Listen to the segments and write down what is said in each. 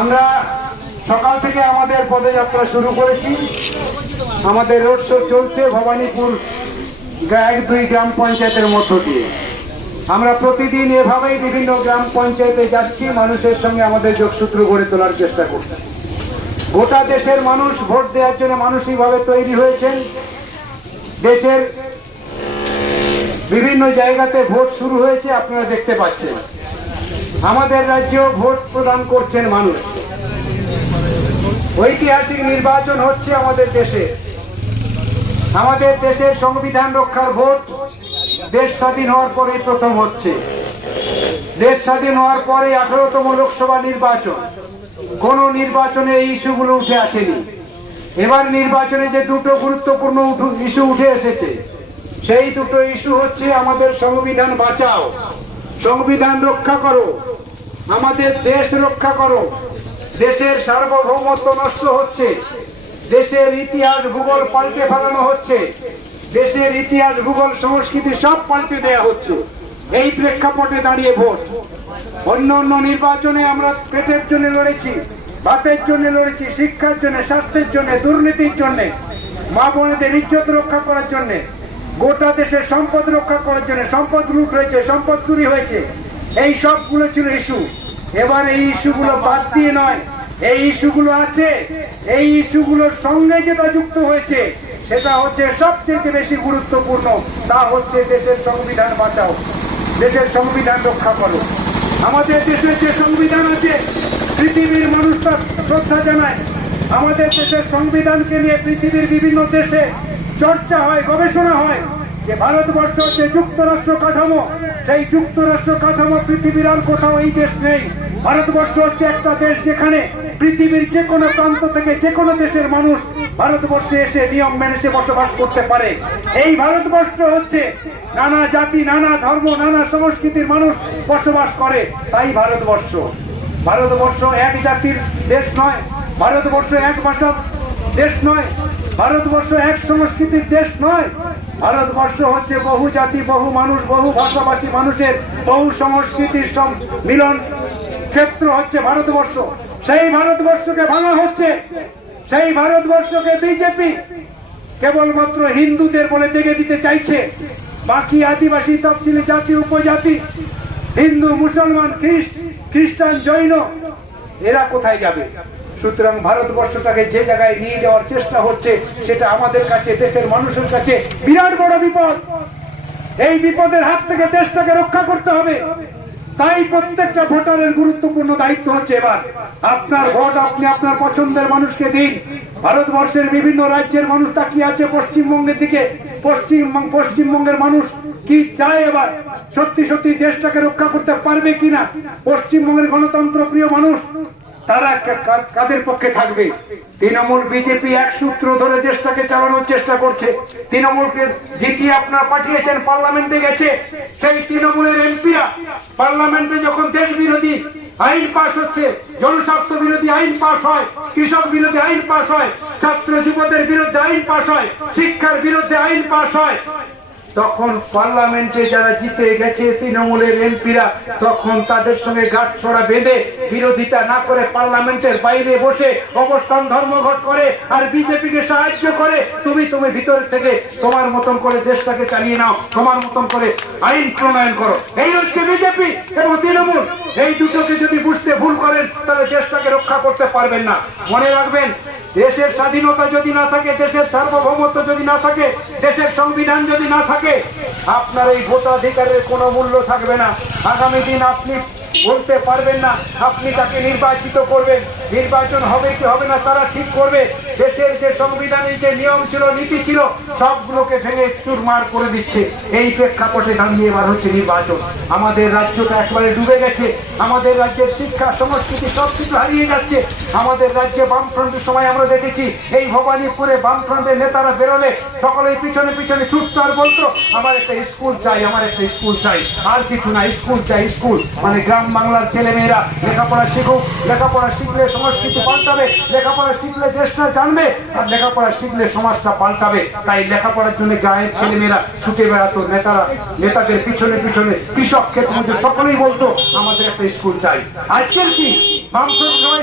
আমরা সকাল থেকে আমাদের পদযাত্রা শুরু করেছি। আমাদের রোড শো চলছে ভবানীপুর এক দুই গ্রাম পঞ্চায়েতের মধ্য দিয়ে। আমরা প্রতিদিন এভাবেই বিভিন্ন গ্রাম পঞ্চায়েতে যাচ্ছি, মানুষের সঙ্গে আমাদের যোগসূত্র গড়ে তোলার চেষ্টা করছি। গোটা দেশের মানুষ ভোট দেওয়ার জন্য মানসিকভাবে তৈরি হয়েছেন। দেশের বিভিন্ন জায়গাতে ভোট শুরু হয়েছে, আপনারা দেখতে পাচ্ছেন। আমাদের রাজ্যেও ভোট প্রদান করছেন মানুষ। ঐতিহাসিক নির্বাচন হচ্ছে আমাদের দেশে। আমাদের দেশের সংবিধান রক্ষার ভোট দেশ স্বাধীন হওয়ার পরে প্রথম হচ্ছে। দেশ স্বাধীন হওয়ার পরে আঠারোতম লোকসভা নির্বাচন। কোন নির্বাচনে এই ইস্যুগুলো উঠে আসেনি। এবার নির্বাচনে যে দুটো গুরুত্বপূর্ণ ইস্যু উঠে এসেছে, সেই দুটো ইস্যু হচ্ছে আমাদের সংবিধান বাঁচাও। সংবিধান রক্ষা করো। আমাদের দেশ রক্ষা করো। দেশের সার্বভৌমত্ব নষ্ট হচ্ছে। দেশের ইতিহাস ভূগোল পাল্টে ফেলানো হচ্ছে। দেশের ইতিহাস, ভূগোল, সংস্কৃতি সব পাল্টে দেয়া হচ্ছে। এই প্রেক্ষাপটে দাঁড়িয়ে ভোট। অন্য অন্য নির্বাচনে আমরা পেটের জন্য লড়েছি, ভাতের জন্য লড়েছি, শিক্ষার জন্য, স্বাস্থ্যের জন্য, দুর্নীতির জন্য, মা বোনেদের ইজ্জত রক্ষা করার জন্য। গোটা দেশের সম্পদ রক্ষা করার জন্য সম্পদ লুট হয়েছে, সম্পদ চুরি হয়েছে। এই সবগুলো ছিল ইস্যু। এবার এই ইস্যুগুলো বাদ দিয়ে নয়, এই ইস্যুগুলো আছে। এই ইস্যুগুলোর সঙ্গে যেটা যুক্ত হয়েছে, সেটা হচ্ছে সবচেয়ে বেশি গুরুত্বপূর্ণ। তা হচ্ছে দেশের সংবিধান বাঁচাও, দেশের সংবিধান রক্ষা করো। আমাদের দেশের যে সংবিধান আছে, পৃথিবীর মানুষ তার শ্রদ্ধা জানায়। আমাদের দেশের সংবিধানকে নিয়ে পৃথিবীর বিভিন্ন দেশে চর্চা হয়, গবেষণা হয় যে ভারতবর্ষ হচ্ছে যুক্তরাষ্ট্র কাঠামো, সেই যুক্তরাষ্ট্র কাঠামো পৃথিবীর আর কোথাও এই দেশ নেই। ভারতবর্ষ হচ্ছে একটা দেশ যেখানে পৃথিবীর যে কোনো প্রান্ত থেকে যে কোনো দেশের মানুষ ভারতবর্ষে এসে নিয়ম মেনে সে বসবাস করতে পারে। এই ভারতবর্ষ হচ্ছে নানা জাতি, নানা ধর্ম, নানা সংস্কৃতির মানুষ বসবাস করে। তাই ভারতবর্ষ। ভারতবর্ষ এক জাতির দেশ নয়, ভারতবর্ষ এক ভাষার দেশ নয়। ভারতবর্ষ এক সংস্কৃতির দেশ নয়। ভারতবর্ষ হচ্ছে বহু জাতি বহু মানুষ, বহু ভাষাভাষী মানুষের বহু সংস্কৃতির মিলন ক্ষেত্র হচ্ছে ভারতবর্ষ। সেই ভারতবর্ষকে ভাঙা হচ্ছে। সেই ভারতবর্ষকে বিজেপি কেবলমাত্র হিন্দুদের বলে দেখে দিতে চাইছে। বাকি আদিবাসী, তফসিলি জাতি, উপজাতি, হিন্দু, মুসলমান খ্রিস্ট খ্রিস্টান, জৈন, এরা কোথায় যাবে? সুতরাং ভারতবর্ষটাকে যে জায়গায় নিয়ে যাওয়ার চেষ্টা হচ্ছে, সেটা আমাদের কাছে, দেশের মানুষের কাছে বিরাট বড় বিপদ। এই বিপদের হাত থেকে দেশটাকে রক্ষা করতে হবে। তাই প্রত্যেকটা ভোটারের গুরুত্বপূর্ণ দায়িত্ব হচ্ছে এবার। আপনার ভোট আপনি আপনার পছন্দের মানুষকে দিন। ভারতবর্ষের বিভিন্ন রাজ্যের মানুষ তাকিয়ে আছে পশ্চিমবঙ্গের দিকে। পশ্চিম, পশ্চিমবঙ্গের মানুষ কি চায় এবার? সত্যি সত্যি দেশটাকে রক্ষা করতে পারবে কিনা? পশ্চিমবঙ্গের গণতন্ত্র প্রিয় মানুষ তারা কাদের পক্ষে থাকবে? তৃণমূল বিজেপি এক সূত্র ধরে দেশটাকে চালানোর চেষ্টা করছে। তৃণমূলকে জিতিয়ে আপনারা পাঠিয়েছেন, পার্লামেন্টে গেছে। সেই তৃণমূলের এমপিরা পার্লামেন্টে যখন দেশ বিরোধী আইন পাশ হচ্ছে, জনস্বার্থ বিরোধী আইন পাশ হয়, কৃষক বিরোধী আইন পাশ হয়, ছাত্র যুবদের বিরুদ্ধে আইন পাশ হয়, শিক্ষার বিরুদ্ধে আইন পাশ হয়। তখন পার্লামেন্টে যারা জিতে গেছে তৃণমূলের এমপিরা, তখন তাদের সঙ্গে গাছ ছড়া বেঁধে বিরোধিতা না করে পার্লামেন্টের বাইরে বসে অবস্থান ধর্মঘট করে আর বিজেপিকে সাহায্য করে। তুমি তুমি ভিতর থেকে তোমার মতন করে দেশটাকে চালিয়ে নাও, তোমার মতন করে আইন প্রণয়ন করো। এই হচ্ছে বিজেপি এবং তৃণমূল। এই দুটোকে যদি বুঝতে ভুল করেন, তাহলে দেশটাকে রক্ষা করতে পারবেন না। মনে রাখবেন দেশের স্বাধীনতা যদি না থাকে, দেশের সার্বভৌমত্ব যদি না থাকে, দেশের সংবিধান যদি না থাকে, আপনার এই ভোটাধিকারের কোনো মূল্য থাকবে না। আগামী দিন আপনি বলতে পারবেন না, আপনি তাকে নির্বাচিত করবেন। নির্বাচন হবে কি হবে না, তারা ঠিক করবে। দেশের যে সংবিধানের যে নিয়ম ছিল, নীতি ছিল, সবগুলোকে ভেঙে চুরমার করে দিচ্ছে। এই প্রেক্ষাপটে দাঁড়িয়ে এবার হচ্ছে নির্বাচন। আমাদের রাজ্যটা একবারে ডুবে গেছে। আমাদের রাজ্যের শিক্ষা, সংস্কৃতি সব কিছু হারিয়ে যাচ্ছে। আমাদের রাজ্যে বামফ্রন্টের সময় আমরা দেখেছি, এই ভবানীপুরে বামফ্রন্টের নেতারা বেরোলে সকলেই পিছনে পিছনে ছুটতো আর বলতো, আমার একটা স্কুল চাই, আমার একটা স্কুল চাই। আর কিছু না, স্কুল চাই, স্কুল। মানে গ্রাম বাংলার ছেলেমেয়েরা লেখাপড়া শিখুক, লেখাপড়া শিখলে সংস্কৃতি পাল্টাবে, লেখাপড়া শিখলে দেশটা জানবে, আর লেখাপড়া শিখলে সমাজটা পাল্টাবে। তাই লেখাপড়ার জন্য গায়ের ছেলেমেয়েরা ছুটে বেড়াতো, নেতারা, নেতাদের পিছনে পিছনে কৃষক ক্ষেত্রে সকলেই বলতো, আমাদের একটা স্কুল চাই। আজকের কি?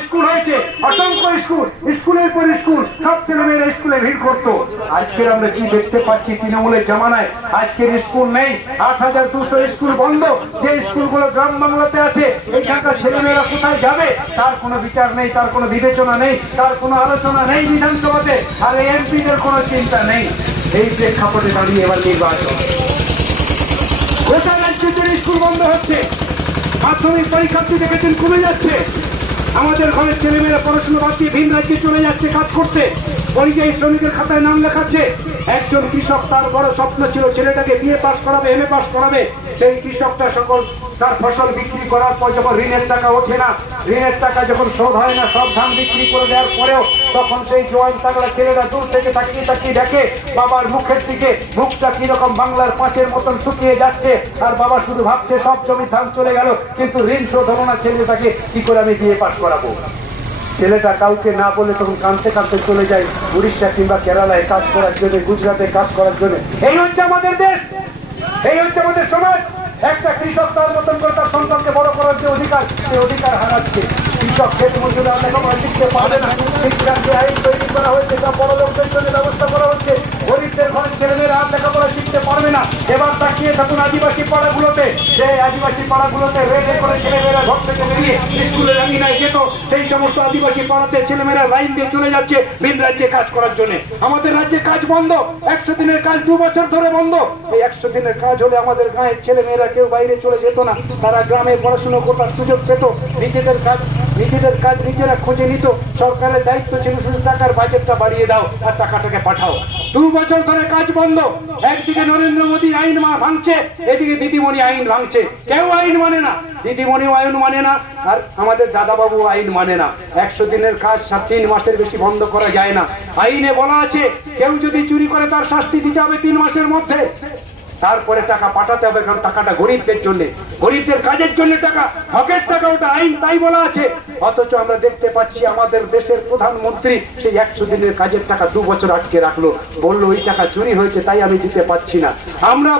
স্কুল হয়েছে। অসংখ্য স্কুল। স্কুলের পর স্কুল। সব ছেলেমেয়েরা স্কুলে ভিড় করতো। আজকের আমরা কি দেখতে পাচ্ছি তৃণমূলের জামানায়? আজকের স্কুল নেই। আট হাজার দুশো স্কুল বন্ধ। যে স্কুলগুলো গ্রাম বাংলাতে আছে এখানকার ছেলেমেয়েরা কোথায় যাবে? তার কোনো বিচার নেই, তার কোনো বিবেচনা নেই, তার কোনো আলোচনা নেই বিধানসভাতে। আর এমপিদের কোনো চিন্তা নেই। এই প্রেক্ষাপটে দাঁড়িয়ে এবার নির্বাচন। গোটা রাজ্য স্কুল বন্ধ হচ্ছে। মাধ্যমিক পরীক্ষার্থী দেখেছেন কমে যাচ্ছে। আমাদের ঘরের ছেলেমেয়েরা পড়াশোনা বাদ দিয়ে ভিন রাজ্যে চলে যাচ্ছে, কাজ করতে পরিযায়ী শ্রমিকের খাতায় নাম লেখাচ্ছে। একজন কৃষক তার বড় স্বপ্ন ছিল ছেলেটাকে বিয়ে পাস করাবে এম এ পাস করাবে। সেই কৃষকটা সকল তার ফসল বিক্রি করার পর যখন ঋণের টাকা ওঠে না, ঋণের টাকা যখন শোধ হয় না, সব ধান বিক্রি করে দেওয়ার পরেও তখন সেই জোয়ান তাগড়া ছেলেরা দূর থেকে তাকিয়ে তাকিয়ে দেখে, বাবার মুখের দিকে মুখটা কীরকম বাংলার পাঁচের মতন শুকিয়ে যাচ্ছে। আর বাবা শুধু ভাবছে, সব জমি ধান চলে গেল, কিন্তু ঋণ শোধ হলো না ছেলেটাকে, কি করে আমি বিয়ে পাশ করাবো? ছেলেটা কাউকে না বলে তখন কাঁদতে কাঁদতে চলে যায় উড়িষ্যা কিংবা কেরালায় কাজ করার জন্য, গুজরাটে কাজ করার জন্য। এই হচ্ছে আমাদের দেশ! এই হচ্ছে আমাদের সমাজ! একটা কৃষক তার মতন করে তার সন্তানকে বড় করার যে অধিকার সেই অধিকার হারাচ্ছে। আদিবাসী পাড়াগুলোতে। সেই সমস্ত আদিবাসী পাড়াতে ছেলেমেয়েরা লাইন দিয়ে চলে যাচ্ছে ভিন রাজ্যে কাজ করার জন্য। আমাদের রাজ্যে কাজ বন্ধ। একশো দিনের কাজ দু বছর ধরে বন্ধ। এই একশো দিনের কাজ হলে আমাদের গাঁয়ের ছেলেমেয়েরা কেউ বাইরে চলে যেত না। তারা গ্রামে পড়াশোনা করার সুযোগ পেত। নিজেদের কাজ নিজেদের কাজ নিজেরা খুঁজে নিত, সরকারের দায়িত্ব ছিল শুধু টাকার বাজেটটা বাড়িয়ে দাও আর টাকাটাকে পাঠাও। দু বছর ধরে কাজ বন্ধ। একদিকে নরেন্দ্র মোদী আইন ভাঙছে, এদিকে দিদিমণি আইন ভাঙছে। কেউ আইন মানে না। দিদিমণিও আইন মানে না, আর আমাদের দাদাবাবু আইন মানে না। একশো দিনের কাজ সাত তিন মাসের বেশি বন্ধ করা যায় না। আইনে বলা আছে, কেউ যদি চুরি করে তার শাস্তি দিতে হবে তিন মাসের মধ্যে। তারপরে টাকা পাঠাতে হবে, কারণ টাকাটা গরিবদের জন্য। গরিবদের কাজের জন্য টাকা, হকের টাকা, ওটা আইন তাই বলা আছে। অথচ আমরা দেখতে পাচ্ছি আমাদের দেশের প্রধানমন্ত্রী সেই একশো দিনের কাজের টাকা দু বছর আটকে রাখল। বলল, ওই টাকা চুরি হয়েছে, তাই আমি দিতে পারছি না। আমরা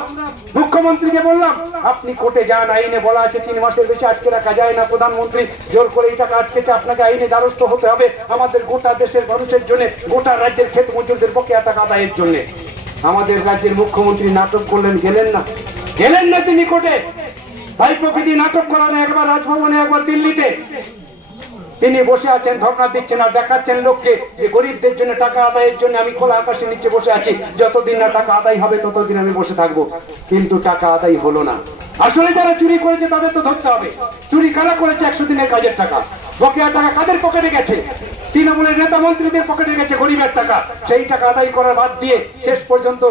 মুখ্যমন্ত্রীকে বললাম, আপনি কোর্টে যান, আইনে বলা আছে তিন মাসের বেশি আটকে রাখা যায় না প্রধানমন্ত্রী। জোর করে এই টাকা আটকেছে আপনাকে আইনে দ্বারস্থ হতে হবে। আমাদের গোটা দেশের মানুষের জন্য, গোটা রাজ্যের ক্ষেত মজুরদের পক্ষে টাকা আদায়ের জন্য। আমাদের রাজ্যের মুখ্যমন্ত্রী নাটক করলেন, গেলেন না। গেলেন না তিনি কোর্টে। ভাই প্রকৃতি নাটক করানো একবার রাজভবনে, একবার দিল্লিতে। তিনি বসে আছেন, ধর্ণা দিচ্ছেন আর দেখাচ্ছেন লোককে যে গরিবদের জন্য টাকা আদায়ের জন্য আমি খোলা আকাশের নিচে বসে আছি। যতদিন না টাকা আদায় হবে, ততদিন আমি বসে থাকব। কিন্তু টাকা আদায় হলো না। আসলে যারা চুরি করেছে, তাদের তো ধরতে হবে। চুরি কারা করেছে? একশো দিনের কাজের টাকা। বকেয়া টাকা কাদের পকেটে গেছে? তৃণমূলের নেতা মন্ত্রীদের পকেটে গেছে গরিবের টাকা, সেই টাকা আদায় করার বাদ দিয়ে শেষ পর্যন্ত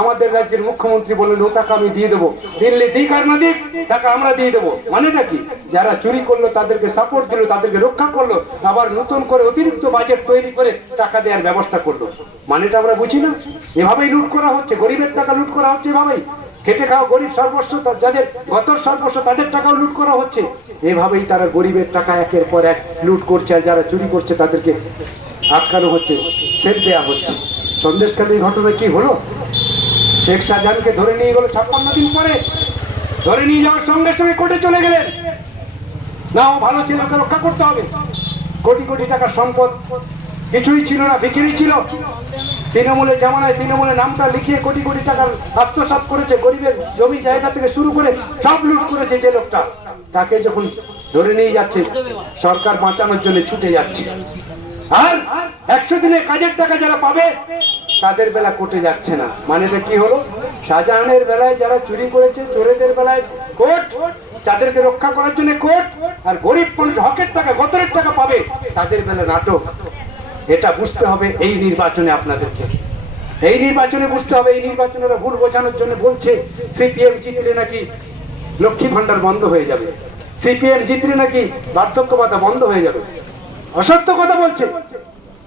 আমাদের রাজ্যের মুখ্যমন্ত্রী বললেন, ও টাকা আমি দিয়ে দেবো। দিল্লি দিক আর না দিক, টাকা আমরা দিয়ে দেবো। মানেটা কি? যারা চুরি করল, তাদেরকে সাপোর্ট দিল, তাদেরকে রক্ষা করল, আবার নতুন করে অতিরিক্ত বাজেট তৈরি করে টাকা দেওয়ার ব্যবস্থা করল। মানেটা আমরা বুঝি না? এভাবেই লুট করা হচ্ছে, গরিবের টাকা লুট করা হচ্ছে এভাবেই। খেটে খাওয়া গরিব সর্বস্ব যাদের গতর সর্বস্ব, তাদের টাকাও লুট করা হচ্ছে। এভাবেই তারা গরিবের টাকা একের পর এক লুট করছে, আর যারা চুরি করছে, তাদেরকে আটকানো হচ্ছে সেট দেওয়া হচ্ছে। সন্দেশকালীর ঘটনা কি হলো? শেখ শাহজাহানকে ধরে নিয়ে গেল ছাপ্পান্ন দিন পরে। ধরে নিয়ে যাওয়ার সঙ্গে সঙ্গে কোর্টে চলে গেলেন। না ও ভালো ছিল ওকে রক্ষা করতে হবে। কোটি কোটি টাকার সম্পদ কিছুই ছিল না, বিক্রি ছিল। তৃণমূলের জামানায় তৃণমূলের নামটা লিখিয়ে কোটি কোটি টাকা আত্মসাৎ করেছে, গরিবের জমি জায়গা থেকে শুরু করে সব লুট করেছে যে লোকটা। তাকে যখন ধরে নিয়ে যাচ্ছে, সরকার বাঁচানোর জন্য ছুটে যাচ্ছে। আর একশো দিনের কাজের টাকা যারা পাবে, তাদের বেলা কোর্টে যাচ্ছে না। মানেটা কি হলো? শাহজাহানের বেলায় যারা চুরি করেছে, চোরেদের বেলায় কোর্ট তাদেরকে রক্ষা করার জন্য কোর্ট আর গরিব হকের টাকা, গতরের টাকা পাবে, তাদের বেলা নাটক। এটা বুঝতে হবে এই নির্বাচনে আপনাদেরকে এই নির্বাচনে বুঝতে হবে, এই নির্বাচনেরা ভুল বোঝানোর জন্য বলছে, সিপিএম জিতলে নাকি লক্ষ্মী ভান্ডার বন্ধ হয়ে যাবে। সিপিএম জিতলে নাকি বার্ধক্য ভাতা বন্ধ হয়ে যাবে। অসত্য কথা বলছে।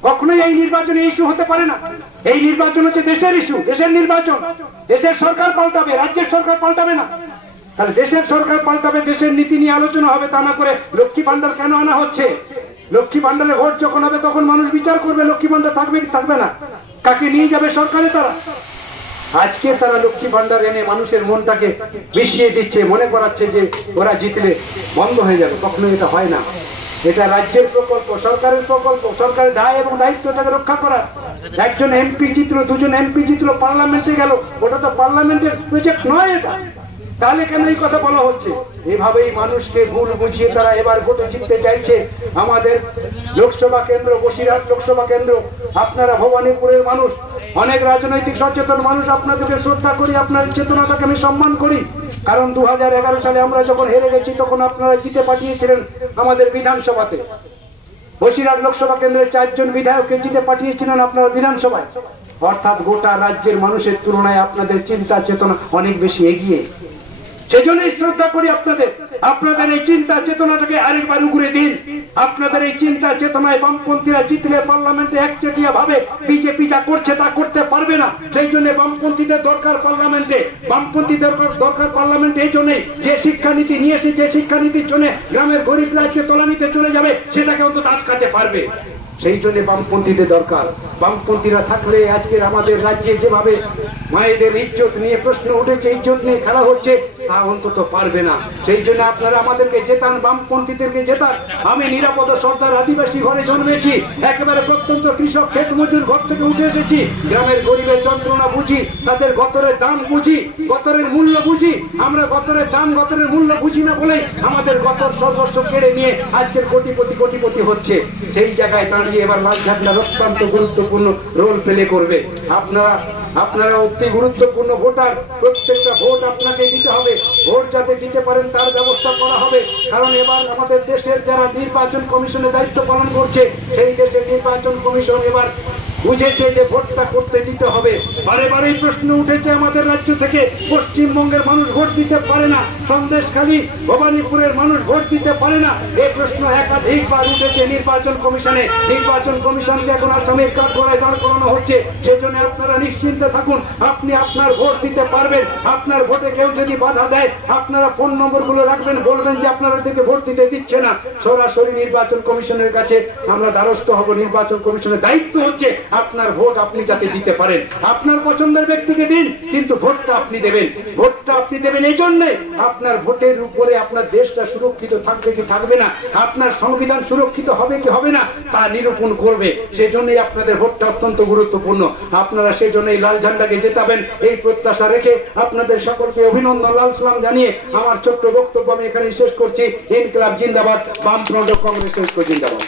কখনোই এই নির্বাচনে ইস্যু হতে পারে না। এই নির্বাচন হচ্ছে দেশের ইস্যু, দেশের নির্বাচন। দেশের সরকার পাল্টাবে, রাজ্যের সরকার পাল্টাবে না। তাহলে দেশের সরকার পাল্টাবে, দেশের নীতি নিয়ে আলোচনা হবে তা না করে লক্ষ্মী ভান্ডার কেন আনা হচ্ছে? লক্ষ্মী ভান্ডারে ভোট যখন হবে, তখন মানুষ বিচার করবে, লক্ষ্মী ভান্ডার থাকবে কি থাকবে না। কাকে নিয়ে যাবে সরকারে তারা? আজকে তারা লক্ষ্মী ভান্ডার এনে মানুষের মনটাকে বিষিয়ে দিচ্ছে, মনে করাচ্ছে যে ওরা জিতলে বন্ধ হয়ে যাবে। কখনো এটা হয় না। এটা রাজ্যের প্রকল্প, সরকারের প্রকল্প, সরকারের দায় এবং দায়িত্বটাকে রক্ষা করা একজন এমপি জিতলো, দুজন এমপি জিতলো, পার্লামেন্টে গেল। ওটা তো পার্লামেন্টের প্রজেক্ট নয় এটা। তাহলে কেন এই কথা বলা হচ্ছে? এভাবেই মানুষকে ভুল বুঝিয়ে তারা এবার ভোটে জিততে চাইছে। আমাদের লোকসভা কেন্দ্র, বসিরহাট লোকসভা কেন্দ্র, আপনারা ভবানীপুরের মানুষ, অনেক রাজনৈতিক সচেতন মানুষ আপনাদেরকে শ্রদ্ধা করি, আপনার চেতনাটাকে আমি সম্মান করি। কারণ দুহাজার এগারো সালে আমরা যখন হেরে গেছি, তখন আপনারা জিতে পাঠিয়েছিলেন আমাদের বিধানসভাতে। বসিরহাট লোকসভা কেন্দ্রের চারজন বিধায়ককে জিতে পাঠিয়েছিলেন আপনারা বিধানসভায়। অর্থাৎ গোটা রাজ্যের মানুষের তুলনায় আপনাদের চিন্তা চেতনা অনেক বেশি এগিয়ে। সেজন্যই শ্রদ্ধা করি আপনাদের। আপনাদের এই চিন্তা চেতনাটাকে আরেকবার উগরে দিন। আপনাদের এই চিন্তা চেতনায় বামপন্থীরা জিতলে পার্লামেন্টে একচেটিয়া ভাবে বিজেপি যা করছে তা করতে পারবে না। সেই জন্য বামপন্থীদের দরকার পার্লামেন্টে। বামপন্থী দরকার পার্লামেন্টে এই জন্যই যে শিক্ষানীতি নিয়ে এসে যে শিক্ষানীতির জন্য গ্রামের গরিবরা আজকে তলানিতে চলে যাবে, সেটাকে অন্তত আটকাতে পারবে। সেই জন্য বামপন্থীদের দরকার। বামপন্থীরা থাকলে আজকের আমাদের রাজ্যে যেভাবে মায়েদের ইজ্জত নিয়ে প্রশ্ন উঠেছে ইজ্জত নিয়ে খেলা হচ্ছে, তা অন্তত পারবে না। সেই জন্য আপনারা আমাদেরকে জেতান, বামপন্থীদেরকে জেতান। আমি নিরাপদ সর্দার আদিবাসী ঘরে জন্মেছি, একেবারে প্রত্যন্ত কৃষক ক্ষেত মজুর ঘর থেকে উঠে এসেছি। গ্রামের গরিবের যন্ত্রণা বুঝি, তাদের গতরের দাম বুঝি, গতরের মূল্য বুঝি। আমরা গতরের দাম, গতরের মূল্য বুঝি না বলেই আমাদের গতর সর্বস্ব কেড়ে নিয়ে আজকের কোটিপতি কোটিপতি হচ্ছে। সেই জায়গায় দাঁড়িয়ে এবার মাঝখানটা অত্যন্ত গুরুত্বপূর্ণ রোল প্লে করবে। আপনারা আপনারা অতি গুরুত্বপূর্ণ ভোটার, প্রত্যেকটা ভোট আপনাকে দিতে হবে। ভোট যাতে দিতে পারেন তার ব্যবস্থা করা হবে। কারণ এবার আমাদের দেশের যারা নির্বাচন কমিশনের দায়িত্ব পালন করছে, সেই দেশের নির্বাচন কমিশন এবার বুঝেছে যে ভোটটা করতে দিতে হবে। বারে বারেই প্রশ্ন উঠেছে আমাদের রাজ্য থেকে, পশ্চিমবঙ্গের মানুষ ভোট দিতে পারে না, সন্দেশখালী, ভবানীপুরের মানুষ ভোট দিতে পারে না। এই প্রশ্ন একাধিকবার উঠেছে নির্বাচন কমিশনে। নির্বাচন কমিশনকে এখন আসামের করায় দাঁড় করানো হচ্ছে। সেজন্য আপনারা নিশ্চিন্তে থাকুন, আপনি আপনার ভোট দিতে পারবেন। আপনার ভোটে কেউ যদি বাধা দেয়, আপনারা ফোন নম্বরগুলো রাখবেন, বলবেন যে আপনারা থেকে ভোট দিতে দিচ্ছে না। সরাসরি নির্বাচন কমিশনের কাছে আমরা দ্বারস্থ হব। নির্বাচন কমিশনের দায়িত্ব হচ্ছে আপনার ভোট আপনি যাতে দিতে পারেন। আপনার পছন্দের ব্যক্তিকে দিন, কিন্তু ভোটটা আপনি দেবেন। ভোটটা আপনি দেবেন এই জন্যে আপনার ভোটের উপরে আপনার দেশটা সুরক্ষিত থাকবে কি থাকবে না, আপনার সংবিধান সুরক্ষিত হবে কি হবে না, তা নিরূপণ করবে। সেজন্যই আপনাদের ভোটটা অত্যন্ত গুরুত্বপূর্ণ। আপনারা সেই জন্যই লাল ঝান্ডাকে জেতাবেন। এই প্রত্যাশা রেখে আপনাদের সকলকে অভিনন্দন, লাল সালাম জানিয়ে আমার ছোট্ট বক্তব্য আমি এখানে শেষ করছি। ইনকলাব জিন্দাবাদ, বামফ্রন্ট কংগ্রেস জিন্দাবাদ।